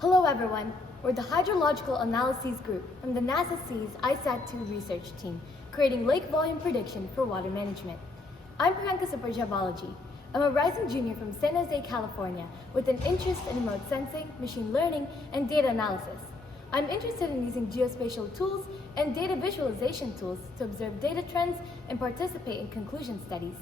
Hello everyone, we're the Hydrological Analyses Group from the NASA SEA's ISAT-2 research team, creating lake volume prediction for water management. I'm Priyanka Supraja Balaji. I'm a rising junior from San Jose, California, with an interest in remote sensing, machine learning, and data analysis. I'm interested in using geospatial tools and data visualization tools to observe data trends and participate in conclusion studies.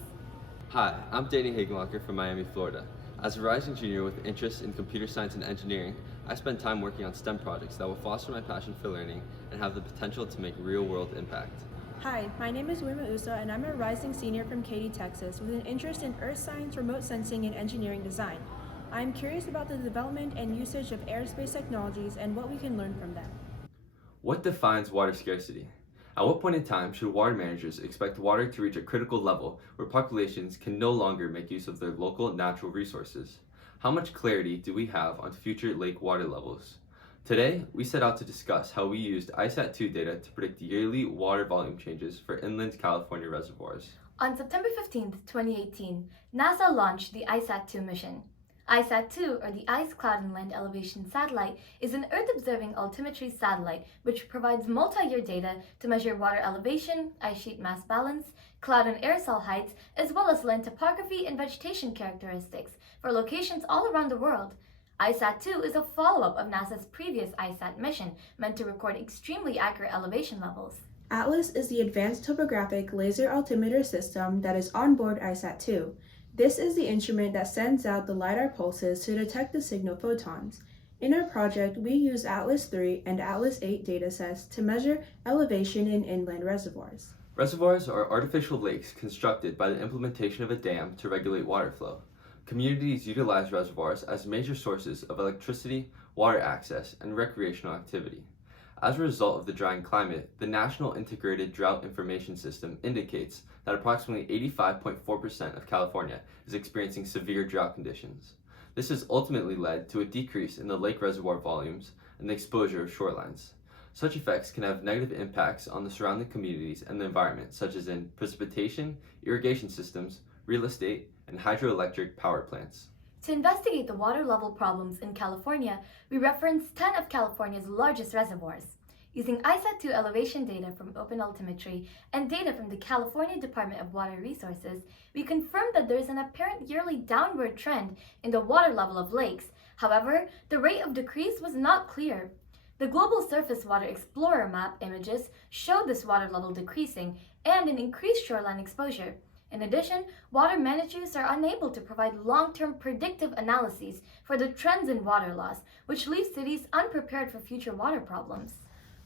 Hi, I'm Danny Hagenlocker from Miami, Florida. As a rising junior with interests in computer science and engineering, I spend time working on STEM projects that will foster my passion for learning and have the potential to make real-world impact. Hi, my name is Usua and I'm a rising senior from Katy, Texas with an interest in earth science, remote sensing, and engineering design. I am curious about the development and usage of aerospace technologies and what we can learn from them. What defines water scarcity? At what point in time should water managers expect water to reach a critical level where populations can no longer make use of their local natural resources? How much clarity do we have on future lake water levels? Today, we set out to discuss how we used ISAT-2 data to predict yearly water volume changes for inland California reservoirs. On September 15, 2018, NASA launched the ISAT-2 mission. ISAT-2, or the Ice, Cloud, and Land Elevation Satellite, is an Earth-observing altimetry satellite which provides multi-year data to measure water elevation, ice sheet mass balance, cloud and aerosol heights, as well as land topography and vegetation characteristics for locations all around the world. ISAT-2 is a follow-up of NASA's previous ISAT mission, meant to record extremely accurate elevation levels. ATLAS is the advanced topographic laser altimeter system that is on board ISAT-2. This is the instrument that sends out the LiDAR pulses to detect the signal photons. In our project, we use ATLAS 3 and ATLAS 8 datasets to measure elevation in inland reservoirs. Reservoirs are artificial lakes constructed by the implementation of a dam to regulate water flow. Communities utilize reservoirs as major sources of electricity, water access, and recreational activity. As a result of the drying climate, the National Integrated Drought Information System indicates that approximately 85.4% of California is experiencing severe drought conditions. This has ultimately led to a decrease in the lake reservoir volumes and the exposure of shorelines. Such effects can have negative impacts on the surrounding communities and the environment, such as in precipitation, irrigation systems, real estate, and hydroelectric power plants. To investigate the water level problems in California, we referenced 10 of California's largest reservoirs. Using ISAT-2 elevation data from Open Altimetry and data from the California Department of Water Resources, we confirmed that there is an apparent yearly downward trend in the water level of lakes. However, the rate of decrease was not clear. The Global Surface Water Explorer map images showed this water level decreasing and an increased shoreline exposure. In addition, water managers are unable to provide long-term predictive analyses for the trends in water loss, which leaves cities unprepared for future water problems.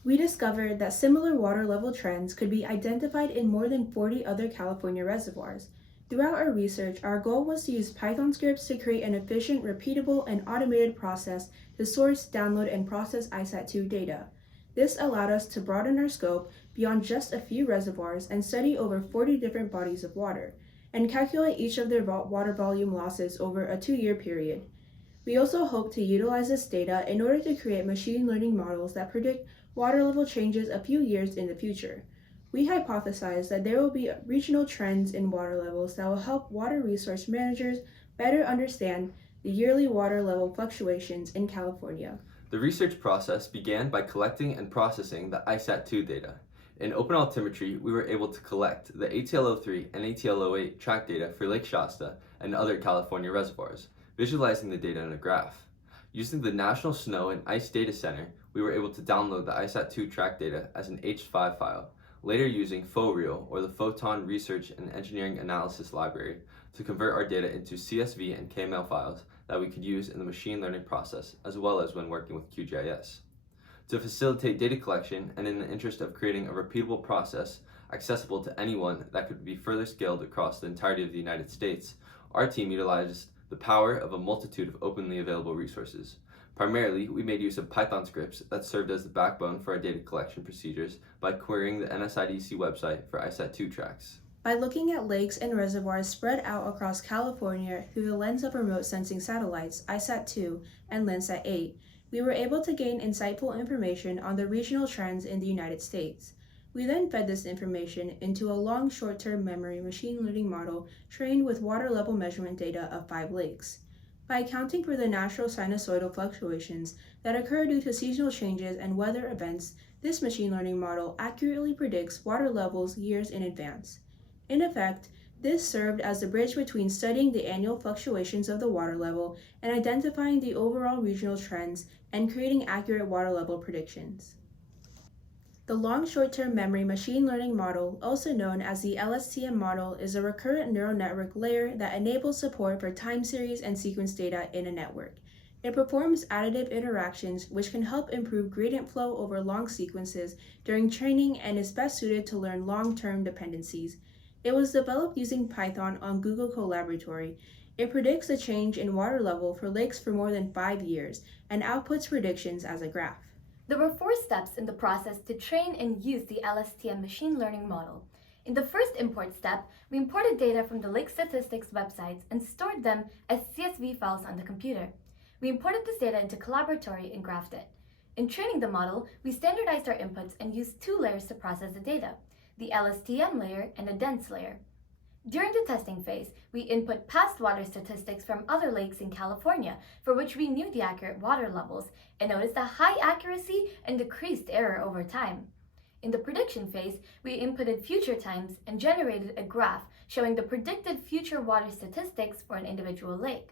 We discovered that similar water level trends could be identified in more than 40 other California reservoirs. Throughout our research, our goal was to use Python scripts to create an efficient, repeatable, and automated process to source, download, and process ISAT-2 data. This allowed us to broaden our scope beyond just a few reservoirs and study over 40 different bodies of water, and calculate each of their water volume losses over a 2-year period. We also hope to utilize this data in order to create machine learning models that predict water level changes a few years in the future. We hypothesize that there will be regional trends in water levels that will help water resource managers better understand the yearly water level fluctuations in California. The research process began by collecting and processing the ISAT-2 data. In Open Altimetry, we were able to collect the ATL03 and ATL08 track data for Lake Shasta and other California reservoirs, visualizing the data in a graph. Using the National Snow and Ice Data Center, we were able to download the ISAT-2 track data as an H5 file, later using PhoReal, or the Photon Research and Engineering Analysis Library, to convert our data into CSV and KML files that we could use in the machine learning process, as well as when working with QGIS. To facilitate data collection and in the interest of creating a repeatable process accessible to anyone that could be further scaled across the entirety of the United States, our team utilized the power of a multitude of openly available resources. Primarily, we made use of Python scripts that served as the backbone for our data collection procedures by querying the NSIDC website for ISAT-2 tracks. By looking at lakes and reservoirs spread out across California through the lens of remote sensing satellites, ISAT-2 and Landsat 8, we were able to gain insightful information on the regional trends in the United States. We then fed this information into a long short-term memory machine learning model trained with water level measurement data of 5 lakes. By accounting for the natural sinusoidal fluctuations that occur due to seasonal changes and weather events, this machine learning model accurately predicts water levels years in advance. In effect, this served as the bridge between studying the annual fluctuations of the water level and identifying the overall regional trends and creating accurate water level predictions. The long short-term memory machine learning model, also known as the LSTM model, is a recurrent neural network layer that enables support for time series and sequence data in a network. It performs additive interactions which can help improve gradient flow over long sequences during training and is best suited to learn long-term dependencies. It was developed using Python on Google Colaboratory. It predicts the change in water level for lakes for more than 5 years and outputs predictions as a graph. There were 4 steps in the process to train and use the LSTM machine learning model. In the first import step, we imported data from the lake statistics websites and stored them as CSV files on the computer. We imported this data into Colaboratory and graphed it. In training the model, we standardized our inputs and used 2 layers to process the data, the LSTM layer and a dense layer. During the testing phase, we input past water statistics from other lakes in California for which we knew the accurate water levels and noticed a high accuracy and decreased error over time. In the prediction phase, we inputted future times and generated a graph showing the predicted future water statistics for an individual lake.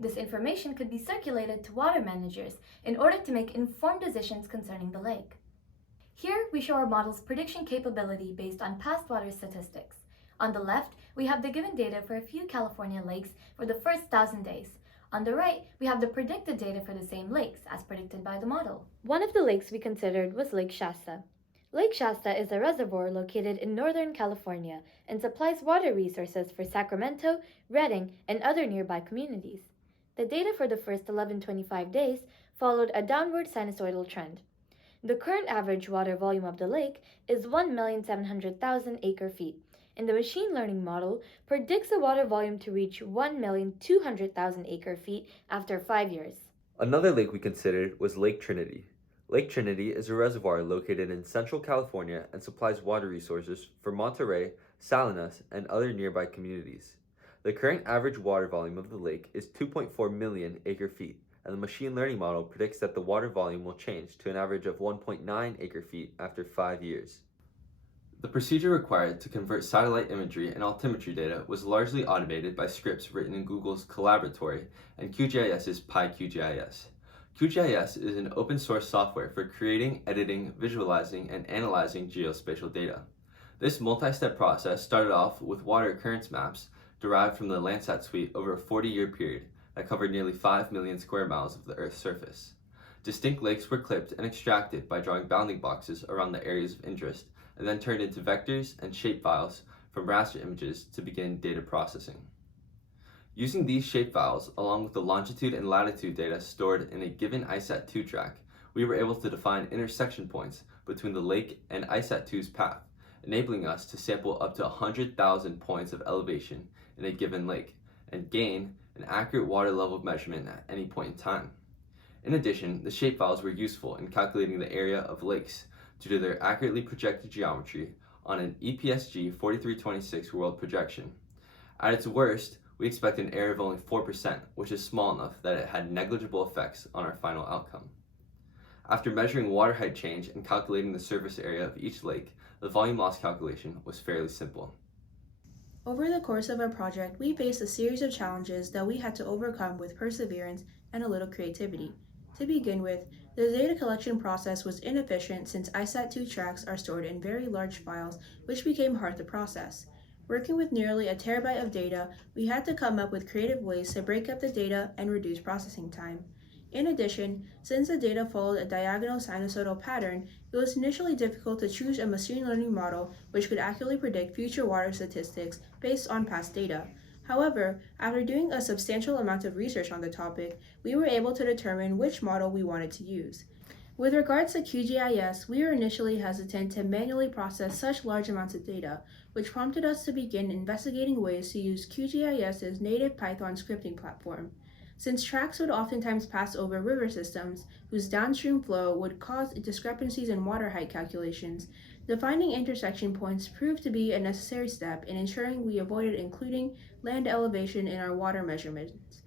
This information could be circulated to water managers in order to make informed decisions concerning the lake. Here, we show our model's prediction capability based on past water statistics. On the left, we have the given data for a few California lakes for the first 1,000 days. On the right, we have the predicted data for the same lakes as predicted by the model. One of the lakes we considered was Lake Shasta. Lake Shasta is a reservoir located in Northern California and supplies water resources for Sacramento, Redding, and other nearby communities. The data for the first 1125 days followed a downward sinusoidal trend. The current average water volume of the lake is 1,700,000 acre-feet, and the machine learning model predicts the water volume to reach 1,200,000 acre-feet after 5 years. Another lake we considered was Lake Trinity. Lake Trinity is a reservoir located in Central California and supplies water resources for Monterey, Salinas, and other nearby communities. The current average water volume of the lake is 2.4 million acre-feet, and the machine learning model predicts that the water volume will change to an average of 1.9 acre-feet after 5 years. The procedure required to convert satellite imagery and altimetry data was largely automated by scripts written in Google's Colaboratory and QGIS's PyQGIS. QGIS is an open source software for creating, editing, visualizing, and analyzing geospatial data. This multi-step process started off with water occurrence maps derived from the Landsat suite over a 40-year period that covered nearly 5 million square miles of the Earth's surface. Distinct lakes were clipped and extracted by drawing bounding boxes around the areas of interest, and then turned into vectors and shapefiles from raster images to begin data processing. Using these shapefiles, along with the longitude and latitude data stored in a given ISAT2 track, we were able to define intersection points between the lake and ISAT2's path, enabling us to sample up to 100,000 points of elevation in a given lake and gain an accurate water level measurement at any point in time. In addition, the shapefiles were useful in calculating the area of lakes due to their accurately projected geometry on an EPSG 4326 world projection. At its worst, we expect an error of only 4%, which is small enough that it had negligible effects on our final outcome. After measuring water height change and calculating the surface area of each lake, the volume loss calculation was fairly simple. Over the course of our project, we faced a series of challenges that we had to overcome with perseverance and a little creativity. To begin with, the data collection process was inefficient since ISAT2 tracks are stored in very large files, which became hard to process. Working with nearly a terabyte of data, we had to come up with creative ways to break up the data and reduce processing time. In addition, since the data followed a diagonal sinusoidal pattern, it was initially difficult to choose a machine learning model which could accurately predict future water statistics based on past data. However, after doing a substantial amount of research on the topic, we were able to determine which model we wanted to use. With regards to QGIS, we were initially hesitant to manually process such large amounts of data, which prompted us to begin investigating ways to use QGIS's native Python scripting platform. Since tracks would oftentimes pass over river systems whose downstream flow would cause discrepancies in water height calculations, defining intersection points proved to be a necessary step in ensuring we avoided including land elevation in our water measurements.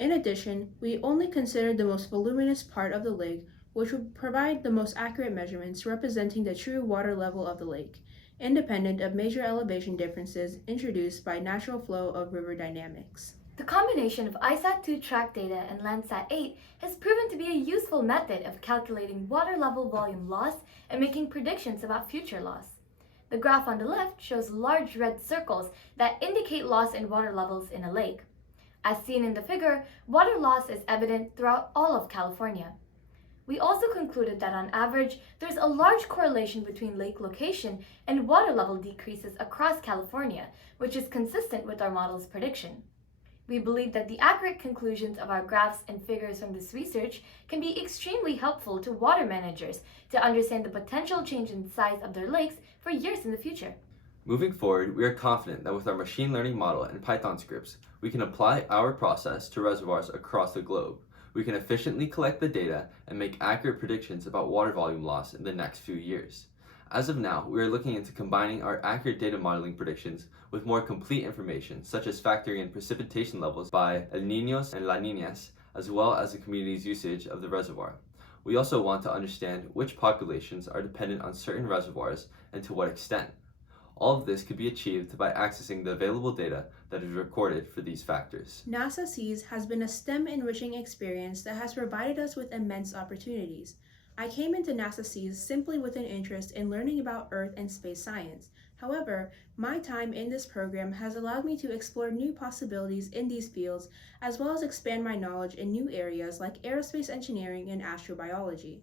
In addition, we only considered the most voluminous part of the lake, which would provide the most accurate measurements representing the true water level of the lake, independent of major elevation differences introduced by natural flow of river dynamics. The combination of ISAT-2 track data and Landsat-8 has proven to be a useful method of calculating water level volume loss and making predictions about future loss. The graph on the left shows large red circles that indicate loss in water levels in a lake. As seen in the figure, water loss is evident throughout all of California. We also concluded that on average, there's a large correlation between lake location and water level decreases across California, which is consistent with our model's prediction. We believe that the accurate conclusions of our graphs and figures from this research can be extremely helpful to water managers to understand the potential change in size of their lakes for years in the future. Moving forward, we are confident that with our machine learning model and Python scripts, we can apply our process to reservoirs across the globe. We can efficiently collect the data and make accurate predictions about water volume loss in the next few years. As of now, we are looking into combining our accurate data modeling predictions with more complete information, such as factoring in precipitation levels by El Niños and La Niñas, as well as the community's usage of the reservoir. We also want to understand which populations are dependent on certain reservoirs and to what extent. All of this could be achieved by accessing the available data that is recorded for these factors. NASA SEAS has been a STEM enriching experience that has provided us with immense opportunities. I came into NASA SEAS simply with an interest in learning about Earth and space science. However, my time in this program has allowed me to explore new possibilities in these fields, as well as expand my knowledge in new areas like aerospace engineering and astrobiology.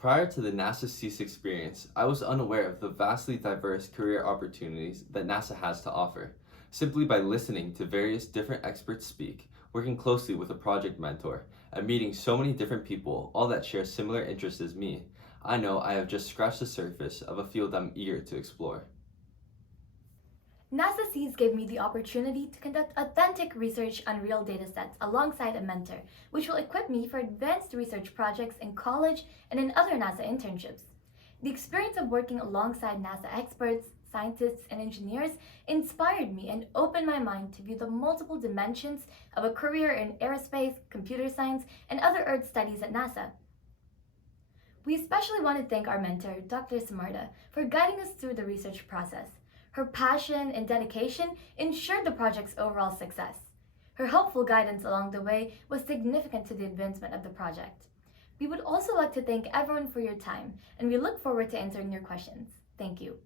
Prior to the NASA SEAS experience, I was unaware of the vastly diverse career opportunities that NASA has to offer. Simply by listening to various different experts speak, working closely with a project mentor, and meeting so many different people, all that share similar interests as me, I know I have just scratched the surface of a field I'm eager to explore. NASA SEAS gave me the opportunity to conduct authentic research on real datasets alongside a mentor, which will equip me for advanced research projects in college and in other NASA internships. The experience of working alongside NASA experts, scientists, and engineers inspired me and opened my mind to view the multiple dimensions of a career in aerospace, computer science, and other Earth studies at NASA. We especially want to thank our mentor, Dr. Simurda, for guiding us through the research process. Her passion and dedication ensured the project's overall success. Her helpful guidance along the way was significant to the advancement of the project. We would also like to thank everyone for your time, and we look forward to answering your questions. Thank you.